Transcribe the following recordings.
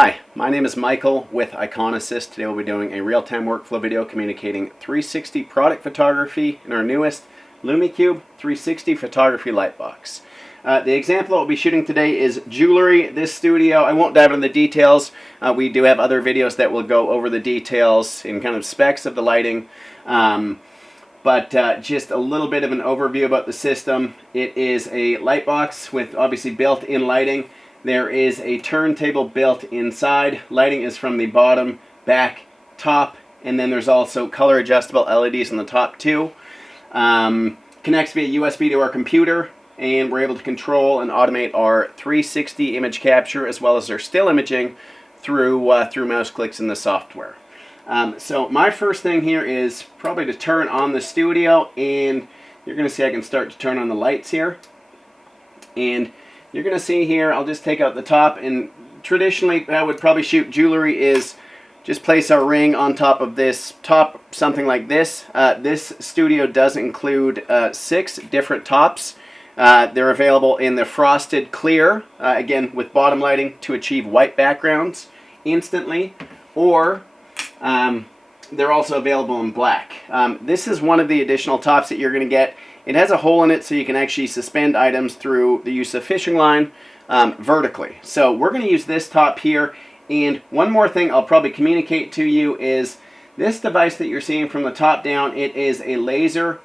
Hi, my name is Michael with Iconasys. Today we'll be doing a real-time workflow video communicating 360 product photography in our newest LumiCube 360 photography lightbox. The example that we'll be shooting today is jewelry. This studio, I won't dive into the details. We do have other videos that will go over the details and kind of specs of the lighting. But just a little bit of an overview about the system. It is a lightbox with obviously built-in lighting. There is a turntable built inside. Lighting is from the bottom, back, top, and then there's also color adjustable LEDs on the top too. Connects via USB to our computer, and we're able to control and automate our 360 image capture as well as our still imaging through mouse clicks in the software. So my first thing here is probably to turn on the studio, and you're going to see I can start to turn on the lights here. And you're going to see here, I'll just take out the top, and traditionally how I would probably shoot jewelry is just place our ring on top of this top, something like this. This studio does include 6 different tops. They're available in the frosted clear, again with bottom lighting to achieve white backgrounds instantly, or they're also available in black. This is one of the additional tops that you're going to get. It has a hole in it so you can actually suspend items through the use of fishing line vertically. So we're going to use this top here. And one more thing I'll probably communicate to you is this device that you're seeing from the top down, it is a laser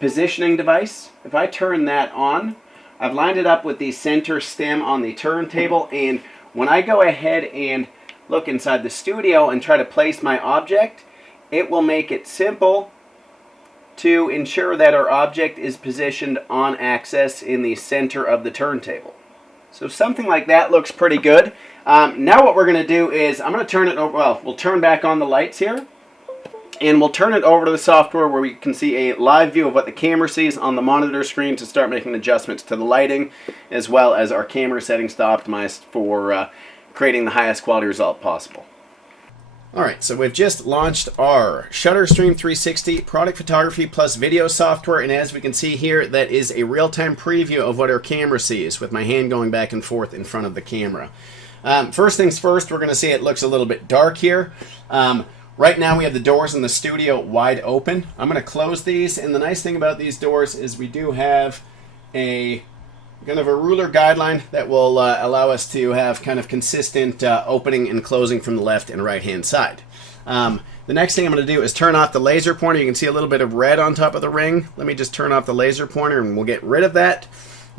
positioning device. If I turn that on, I've lined it up with the center stem on the turntable, and when I go ahead and look inside the studio and try to place my object, it will make it simple to ensure that our object is positioned on axis in the center of the turntable. So something like that looks pretty good. Now what we're going to do is I'm going to turn it over, well, we'll turn back on the lights here, and we'll turn it over to the software where we can see a live view of what the camera sees on the monitor screen to start making adjustments to the lighting, as well as our camera settings to optimize for creating the highest quality result possible. Alright, so we've just launched our ShutterStream 360 product photography plus video software, and as we can see here, that is a real-time preview of what our camera sees with my hand going back and forth in front of the camera. First things first, we're going to see it looks a little bit dark here. Right now we have the doors in the studio wide open. I'm going to close these, and the nice thing about these doors is we do have a kind of a ruler guideline that will allow us to have kind of consistent opening and closing from the left and right hand side. The next thing I'm going to do is turn off the laser pointer. You can see a little bit of red on top of the ring. Let me just turn off the laser pointer and we'll get rid of that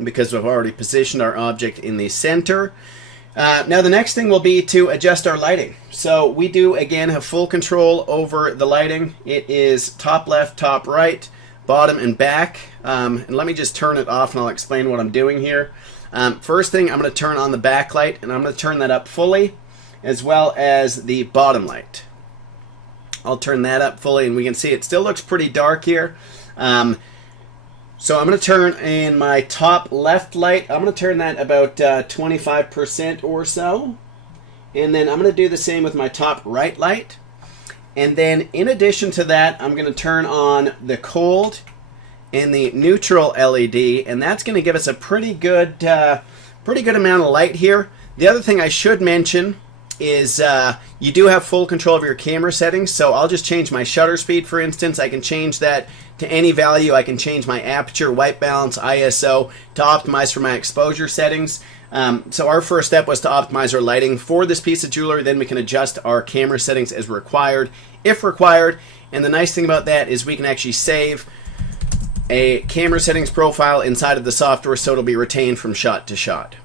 because we've already positioned our object in the center. Now the next thing will be to adjust our lighting. So we do again have full control over the lighting. It is top left, top right, bottom and back, and let me just turn it off and I'll explain what I'm doing here. First thing, I'm going to turn on the backlight, and I'm going to turn that up fully, as well as the bottom light. I'll turn that up fully, and we can see it still looks pretty dark here. So I'm going to turn in my top left light, I'm going to turn that about 25% or so, and then I'm going to do the same with my top right light. And then in addition to that, I'm going to turn on the cold and the neutral LED, and that's going to give us a pretty good amount of light here. The other thing I should mention is you do have full control of your camera settings, so I'll just change my shutter speed, for instance. I can change that to any value. I can change my aperture, white balance, ISO to optimize for my exposure settings. So our first step was to optimize our lighting for this piece of jewelry. Then we can adjust our camera settings as required, if required. And the nice thing about that is we can actually save a camera settings profile inside of the software, so it'll be retained from shot to shot.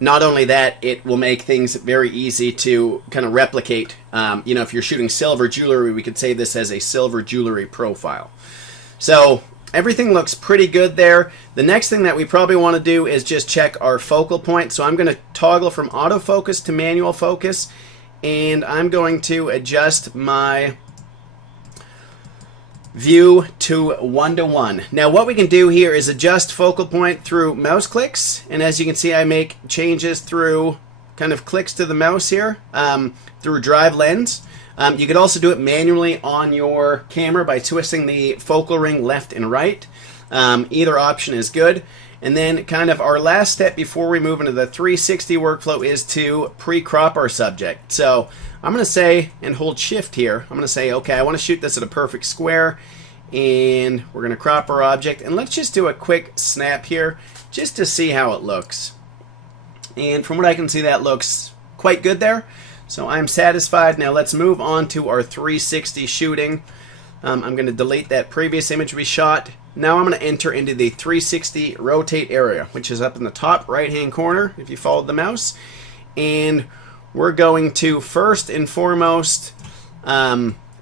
Not only that, it will make things very easy to kind of replicate. You know, if you're shooting silver jewelry, we could say this as a silver jewelry profile. So everything looks pretty good there. The next thing that we probably want to do is just check our focal point. So I'm going to toggle from autofocus to manual focus, and I'm going to adjust my view to 1:1. Now what we can do here is adjust focal point through mouse clicks, and as you can see I make changes through kind of clicks to the mouse here through drive lens. You could also do it manually on your camera by twisting the focal ring left and right. Either option is good. And then kind of our last step before we move into the 360 workflow is to pre-crop our subject. So I'm going to say, and hold shift here, I'm going to say, okay, I want to shoot this at a perfect square, and we're going to crop our object. And let's just do a quick snap here just to see how it looks. And from what I can see, that looks quite good there. So I'm satisfied. Now let's move on to our 360 shooting. I'm going to delete that previous image we shot. Now I'm going to enter into the 360 rotate area, which is up in the top right hand corner if you followed the mouse. And we're going to first and foremost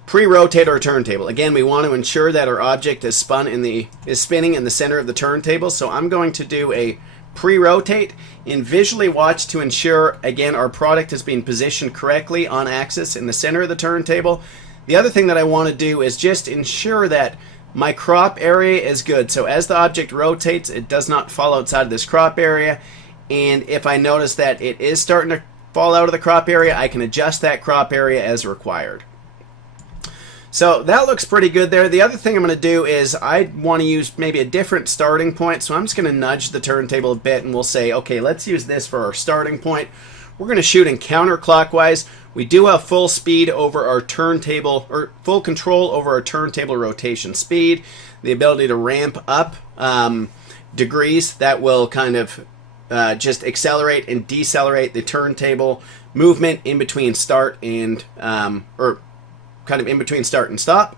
pre-rotate our turntable. Again, we want to ensure that our object is spinning in the center of the turntable. So I'm going to do a pre-rotate and visually watch to ensure, again, our product is being positioned correctly on axis in the center of the turntable. The other thing that I want to do is just ensure that my crop area is good. So as the object rotates, it does not fall outside of this crop area. And if I notice that it is starting to fall out of the crop area, I can adjust that crop area as required. So that looks pretty good there. The other thing I'm going to do is I want to use maybe a different starting point. So I'm just going to nudge the turntable a bit and we'll say, okay, let's use this for our starting point. We're going to shoot in counterclockwise. We do have full speed over our turntable, or full control over our turntable rotation speed, the ability to ramp up degrees that will kind of just accelerate and decelerate the turntable movement in between start and, or kind of in between start and stop.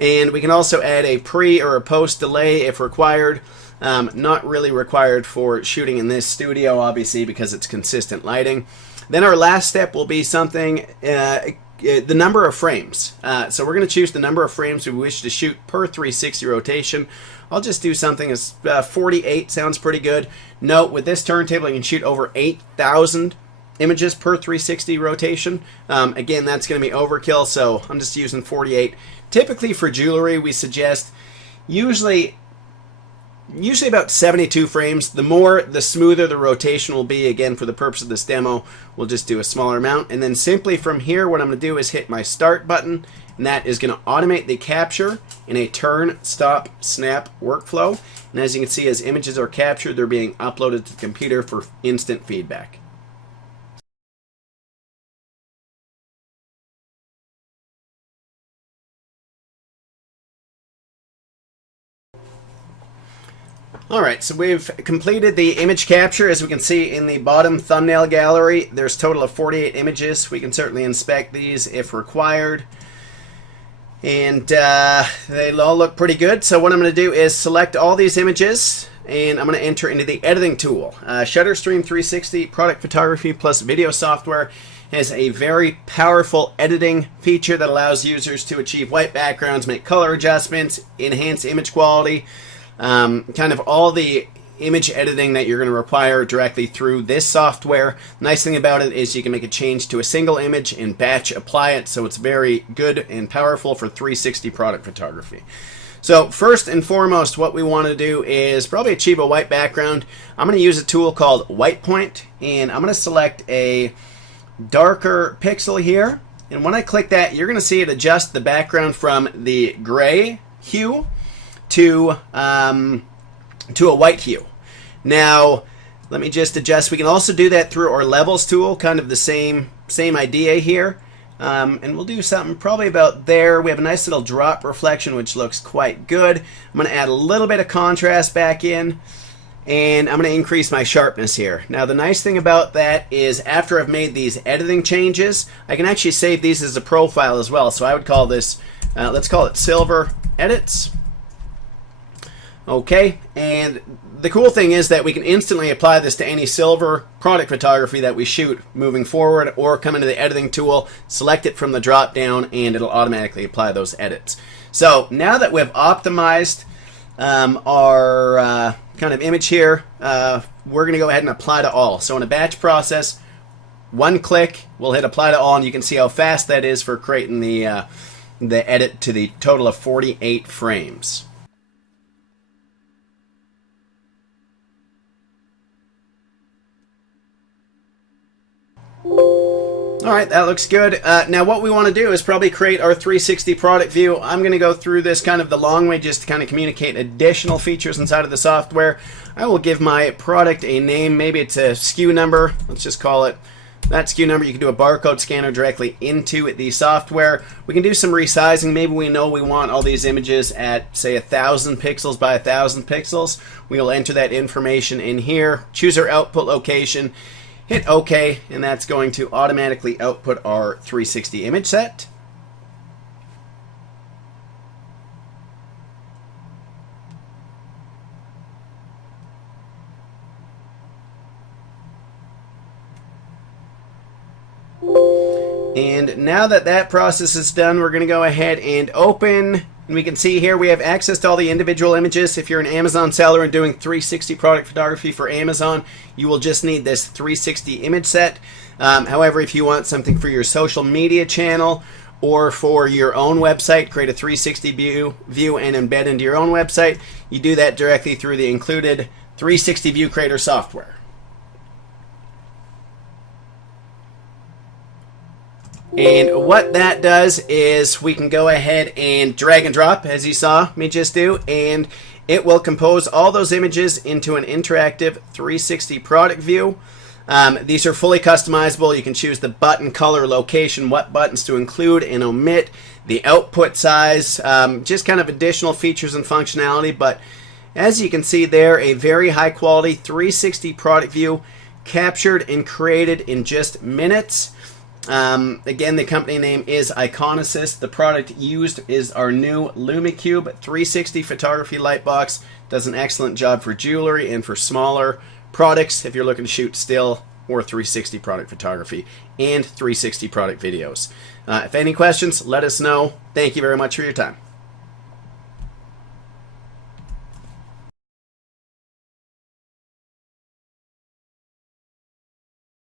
And we can also add a pre or a post delay if required. Not really required for shooting in this studio, obviously, because it's consistent lighting. Then our last step will be something, the number of frames. So we're going to choose the number of frames we wish to shoot per 360 rotation. I'll just do something as 48 sounds pretty good. Note, with this turntable, you can shoot over 8,000 images per 360 rotation. Again, that's going to be overkill, so I'm just using 48. Typically for jewelry, we suggest usually about 72 frames. The smoother the rotation will be. Again, for the purpose of this demo, we'll just do a smaller amount. And then simply from here, what I'm going to do is hit my start button, and that is going to automate the capture in a turn, stop, snap workflow. And as you can see, as images are captured, they're being uploaded to the computer for instant feedback. Alright, so we've completed the image capture. As we can see in the bottom thumbnail gallery, there's a total of 48 images. We can certainly inspect these if required. And they all look pretty good. So what I'm going to do is select all these images, and I'm going to enter into the editing tool. Shutterstream 360 product photography plus video software has a very powerful editing feature that allows users to achieve white backgrounds, make color adjustments, enhance image quality, kind of all the image editing that you're going to require directly through this software. Nice thing about it is you can make a change to a single image and batch apply it, so it's very good and powerful for 360 product photography. So first and foremost, what we want to do is probably achieve a white background. I'm going to use a tool called White Point, and I'm going to select a darker pixel here, and when I click that, you're going to see it adjust the background from the gray hue to a white hue. Now, let me just adjust. We can also do that through our levels tool, kind of the same idea here. And we'll do something probably about there. We have a nice little drop reflection, which looks quite good. I'm going to add a little bit of contrast back in, and I'm going to increase my sharpness here. Now, the nice thing about that is after I've made these editing changes, I can actually save these as a profile as well. So I would call this, let's call it Silver Edits. Okay, and the cool thing is that we can instantly apply this to any silver product photography that we shoot moving forward, or come into the editing tool, select it from the drop down, and it'll automatically apply those edits. So now that we've optimized our kind of image here, we're going to go ahead and apply to all. So in a batch process, one click, we'll hit apply to all, and you can see how fast that is for creating the edit to the total of 48 frames. All right, that looks good. Now what we want to do is probably create our 360 product view. I'm going to go through this kind of the long way just to kind of communicate additional features inside of the software. I will give my product a name. Maybe it's a SKU number. Let's just call it that SKU number. You can do a barcode scanner directly into the software. We can do some resizing. Maybe we know we want all these images at, say, 1,000 pixels by 1,000 pixels. We will enter that information in here, choose our output location, hit OK, and that's going to automatically output our 360 image set. And now that that process is done, we're going to go ahead and open. And we can see here we have access to all the individual images. If you're an Amazon seller and doing 360 product photography for Amazon, you will just need this 360 image set. However, if you want something for your social media channel or for your own website, create a 360 view and embed into your own website, you do that directly through the included 360 View Creator software. And what that does is we can go ahead and drag and drop, as you saw me just do, and it will compose all those images into an interactive 360 product view. These are fully customizable. You can choose the button color, location, what buttons to include and omit, the output size, just kind of additional features and functionality. But as you can see there, a very high quality 360 product view captured and created in just minutes. Again, the company name is Iconasys. The product used is our new LumiCube 360 photography light box. Does an excellent job for jewelry and for smaller products if you're looking to shoot still or 360 product photography and 360 product videos. If any questions, let us know. Thank you very much for your time.